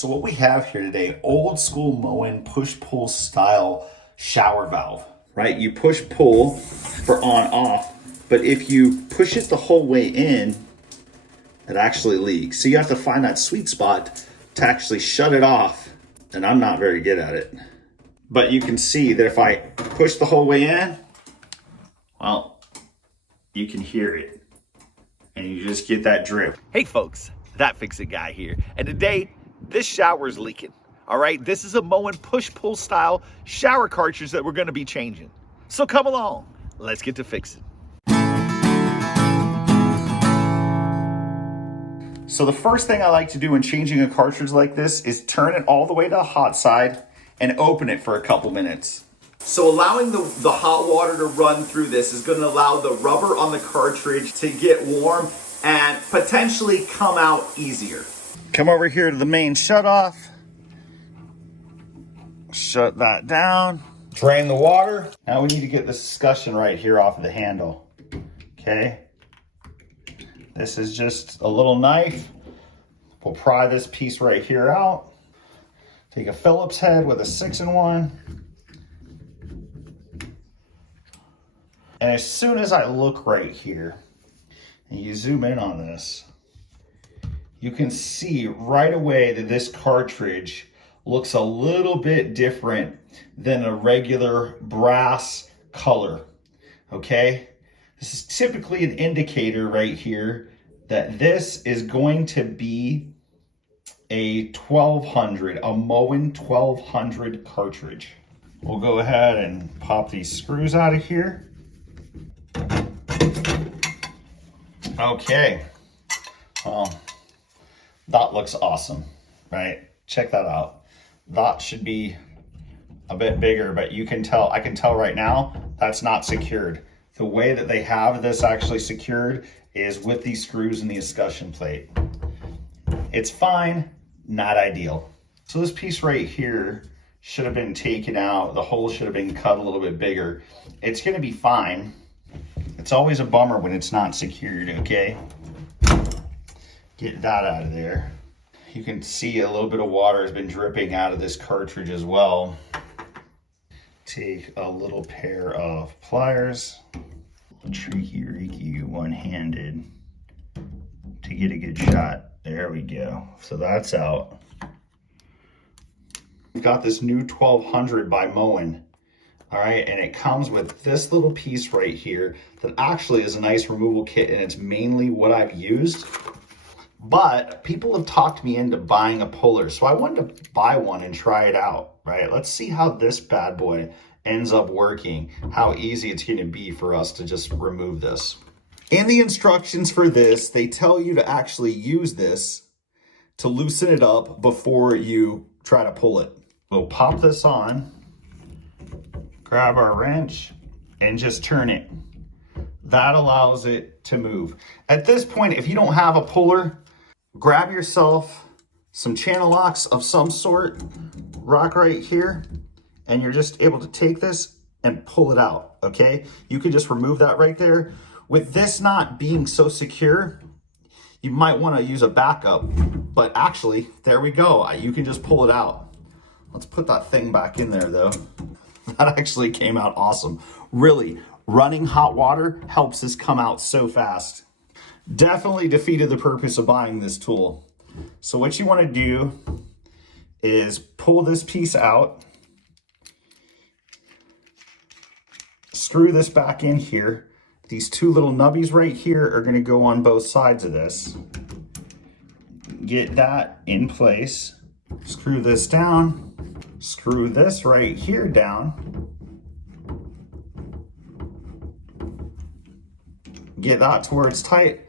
so what we have here today, old school Moen push-pull style shower valve, right? You push-pull for on-off, but if you push it the whole way in, it actually leaks. So you have to find that sweet spot to actually shut it off, and I'm not very good at it. But you can see that if I push the whole way in, well, you can hear it, and you just get that drip. Hey folks, That Fix It Guy here, and today this shower is leaking. All right, this is a Moen push-pull style shower cartridge that we're going to be changing. So come along, let's get to fixing. So the first thing I like to do when changing a cartridge like this is turn it all the way to the hot side and open it for a couple minutes. So allowing the hot water to run through this is going to allow the rubber on the cartridge to get warm and potentially come out easier. Come over here to the main shutoff. Shut that down. Drain the water. Now we need to get the suction right here off of the handle. Okay. This is just a little knife. We'll pry this piece right here out. Take a Phillips head with a 6-in-1. And as soon as I look right here, and you zoom in on this, you can see right away that this cartridge looks a little bit different than a regular brass color, okay? This is typically an indicator right here that this is going to be a 1200, a Moen 1200 cartridge. We'll go ahead and pop these screws out of here. Okay, well, that looks awesome, right? Check that out. That should be a bit bigger, but you can tell, I can tell right now, that's not secured. The way that they have this actually secured is with these screws and the escutcheon plate. It's fine, not ideal. So this piece right here should have been taken out. The hole should have been cut a little bit bigger. It's gonna be fine. It's always a bummer when it's not secured, okay? Get that out of there. You can see a little bit of water has been dripping out of this cartridge as well. Take a little pair of pliers. Tricky one-handed to get a good shot. There we go. So that's out. We've got this new 1200 by Moen. All right, and it comes with this little piece right here that actually is a nice removal kit, and it's mainly what I've used. But people have talked me into buying a puller, so I wanted to buy one and try it out, right? Let's see how this bad boy ends up working, how easy it's gonna be for us to just remove this. In the instructions for this, they tell you to actually use this to loosen it up before you try to pull it. We'll pop this on, grab our wrench, and just turn it. That allows it to move. At this point, if you don't have a puller, grab yourself some channel locks of some sort, rock right here, and you're just able to take this and pull it out, okay? You can just remove that right there. With this not being so secure, you might wanna use a backup, but actually, there we go. You can just pull it out. Let's put that thing back in there though. That actually came out awesome. Really, running hot water helps this come out so fast. Definitely defeated the purpose of buying this tool. So what you wanna do is pull this piece out, screw this back in here. These two little nubbies right here are gonna go on both sides of this. Get that in place. Screw this down. Screw this right here down. Get that to where it's tight,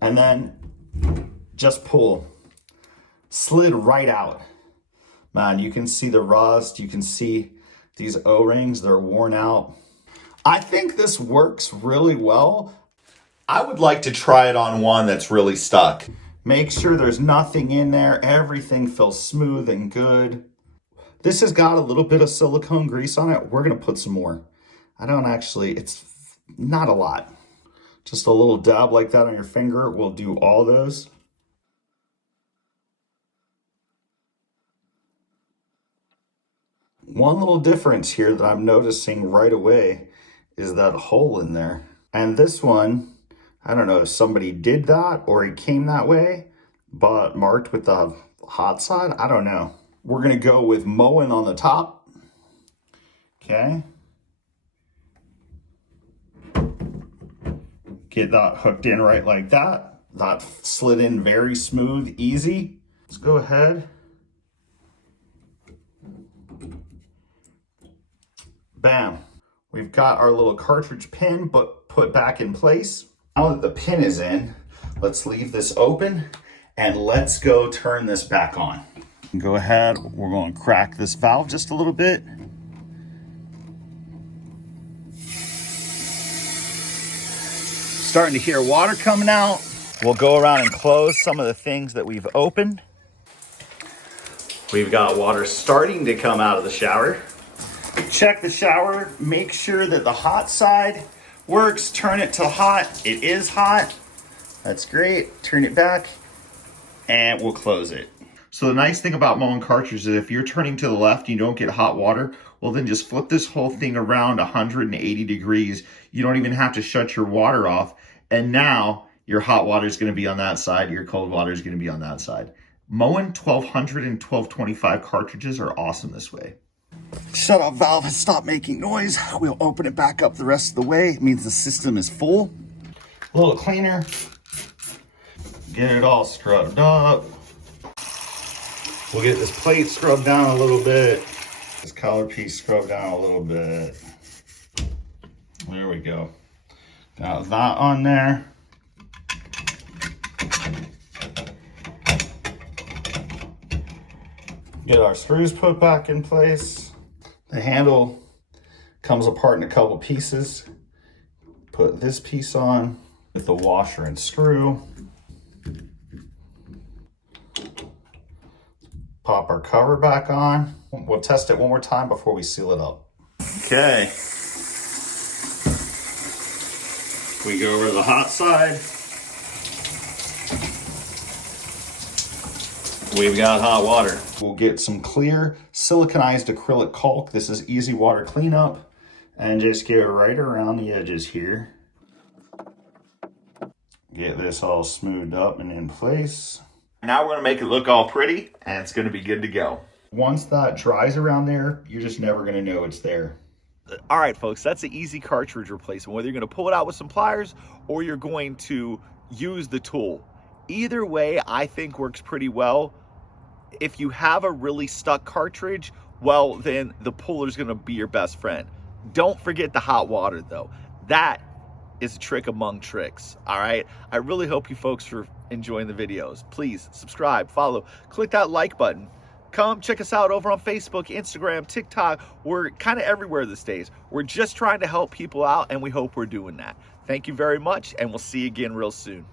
and then just pull. Slid right out. Man, you can see the rust. You can see these O-rings, they're worn out. I think this works really well. I would like to try it on one that's really stuck. Make sure there's nothing in there. Everything feels smooth and good. This has got a little bit of silicone grease on it. We're gonna put some more. I don't actually, it's not a lot. Just a little dab like that on your finger will do all those. One little difference here that I'm noticing right away is that hole in there. And this one, I don't know if somebody did that or it came that way, but marked with the hot side, I don't know. We're gonna go with Moen on the top. Okay. Get that hooked in right like that. That slid in very smooth, easy. Let's go ahead. Bam. We've got our little cartridge pin put back in place. Now that the pin is in, let's leave this open and let's go turn this back on. Go ahead, we're going to crack this valve just a little bit. Starting to hear water coming out. We'll go around and close some of the things that we've opened. We've got water starting to come out of the shower. Check the shower, make sure that the hot side works, turn it to hot. It is hot. That's great. Turn it back and we'll close it. So the nice thing about Moen cartridge is if you're turning to the left, you don't get hot water, well then just flip this whole thing around 180 degrees. You don't even have to shut your water off. And now your hot water is going to be on that side. Your cold water is going to be on that side. Moen 1200 and 1225 cartridges are awesome this way. Shut off valve has stopped making noise. We'll open it back up the rest of the way. It means the system is full. A little cleaner. Get it all scrubbed up. We'll get this plate scrubbed down a little bit. This collar piece scrubbed down a little bit. There we go. Got that on there. Get our screws put back in place. The handle comes apart in a couple pieces. Put this piece on with the washer and screw. Pop our cover back on. We'll test it one more time before we seal it up. Okay. We go over to the hot side. We've got hot water. We'll get some clear siliconized acrylic caulk. This is easy water cleanup. And just get right around the edges here. Get this all smoothed up and in place. Now we're gonna make it look all pretty and it's gonna be good to go. Once that dries around there, you're just never gonna know it's there. All right, folks, that's an easy cartridge replacement, whether you're gonna pull it out with some pliers or you're going to use the tool. Either way, I think works pretty well. If you have a really stuck cartridge, well, then the puller's gonna be your best friend. Don't forget the hot water though. That is a trick among tricks, all right? I really hope you folks are enjoying the videos. Please subscribe, follow, click that like button. Come check us out over on Facebook, Instagram, TikTok. We're kind of everywhere these days. We're just trying to help people out and we hope we're doing that. Thank you very much and we'll see you again real soon.